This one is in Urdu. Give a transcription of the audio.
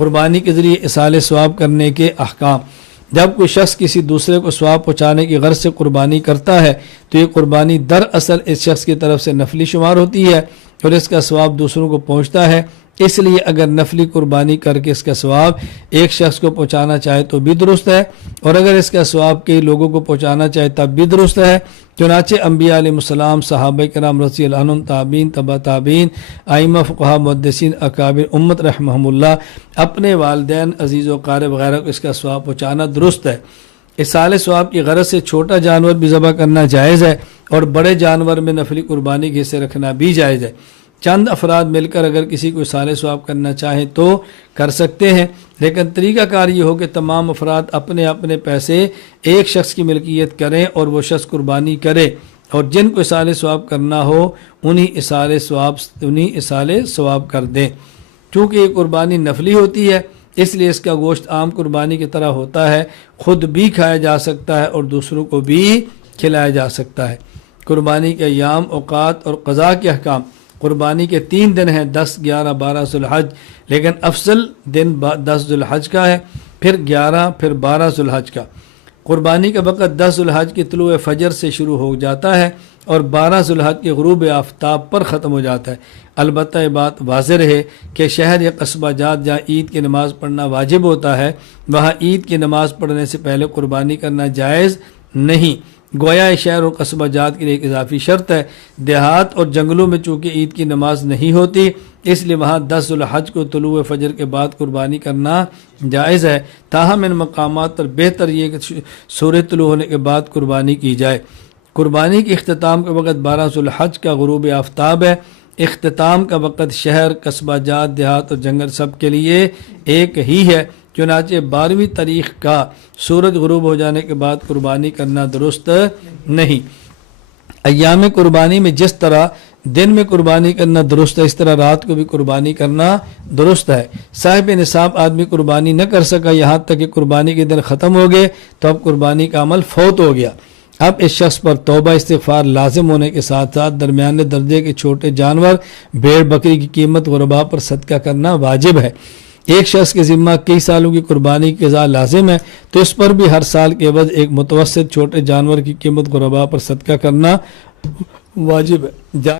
قربانی کے ذریعے ایصال ثواب کرنے کے احکام۔ جب کوئی شخص کسی دوسرے کو ثواب پہنچانے کی غرض سے قربانی کرتا ہے تو یہ قربانی دراصل اس شخص کی طرف سے نفلی شمار ہوتی ہے اور اس کا ثواب دوسروں کو پہنچتا ہے۔ اس لیے اگر نفلی قربانی کر کے اس کا ثواب ایک شخص کو پہنچانا چاہے تو بھی درست ہے، اور اگر اس کا ثواب کئی لوگوں کو پہنچانا چاہے تب بھی درست ہے۔ چنانچہ انبیاء علیہ السلام، صحابہ کرام رضی اللہ عنہم، تابعین، تبع تابعین، ائمہ، فقہاء، محدثین، اکابر امت رحمہم اللہ، اپنے والدین، عزیز و قارب وغیرہ کو اس کا ثواب پہنچانا درست ہے۔ ایصال ثواب کی غرض سے چھوٹا جانور بھی ذبح کرنا جائز ہے اور بڑے جانور میں نفلی قربانی کے حصے رکھنا بھی جائز ہے۔ چند افراد مل کر اگر کسی کو ایصال ثواب کرنا چاہیں تو کر سکتے ہیں، لیکن طریقہ کار یہ ہو کہ تمام افراد اپنے اپنے پیسے ایک شخص کی ملکیت کریں اور وہ شخص قربانی کرے، اور جن کو ایصال ثواب کرنا ہو انہیں ایصال ثواب کر دیں۔ چونکہ یہ قربانی نفلی ہوتی ہے اس لیے اس کا گوشت عام قربانی کی طرح ہوتا ہے، خود بھی کھایا جا سکتا ہے اور دوسروں کو بھی کھلایا جا سکتا ہے۔ قربانی کے ایام، اوقات اور قضاء کے احکام۔ قربانی کے 3 دن ہیں، 10، 11، 12 ذو الحج، لیکن افضل دن 10 ذو الحج کا ہے، پھر 11، پھر 12 ذو الحج کا۔ قربانی کا وقت 10 ذو الحج کی طلوع فجر سے شروع ہو جاتا ہے اور 12 ذو الحج کے غروب آفتاب پر ختم ہو جاتا ہے۔ البتہ یہ بات واضح رہے کہ شہر یا قصبہ جات جہاں عید کی نماز پڑھنا واجب ہوتا ہے وہاں عید کی نماز پڑھنے سے پہلے قربانی کرنا جائز نہیں، گویا شہر اور قصبہ جات کے لیے ایک اضافی شرط ہے۔ دیہات اور جنگلوں میں چونکہ عید کی نماز نہیں ہوتی اس لیے وہاں 10 ذو الحج کو طلوع فجر کے بعد قربانی کرنا جائز ہے، تاہم ان مقامات پر بہتر یہ کہ سورج طلوع ہونے کے بعد قربانی کی جائے۔ قربانی کے اختتام کا وقت 12 ذو الحج کا غروب آفتاب ہے۔ اختتام کا وقت شہر، قصبہ جات، دیہات اور جنگل سب کے لیے ایک ہی ہے، چنانچہ 12ویں تاریخ کا سورج غروب ہو جانے کے بعد قربانی کرنا درست نہیں۔ ایام قربانی میں جس طرح دن میں قربانی کرنا درست ہے اس طرح رات کو بھی قربانی کرنا درست ہے۔ صاحب نصاب آدمی قربانی نہ کر سکا یہاں تک کہ قربانی کے دن ختم ہو گئے تو اب قربانی کا عمل فوت ہو گیا۔ اب اس شخص پر توبہ استغفار لازم ہونے کے ساتھ ساتھ درمیانے درجے کے چھوٹے جانور، بھیڑ بکری کی قیمت غرباء پر صدقہ کرنا واجب ہے۔ ایک شخص کے ذمہ کئی سالوں کی قربانی کی قضا لازم ہے تو اس پر بھی ہر سال کے عوض ایک متوسط چھوٹے جانور کی قیمت غرباء پر صدقہ کرنا واجب ہے۔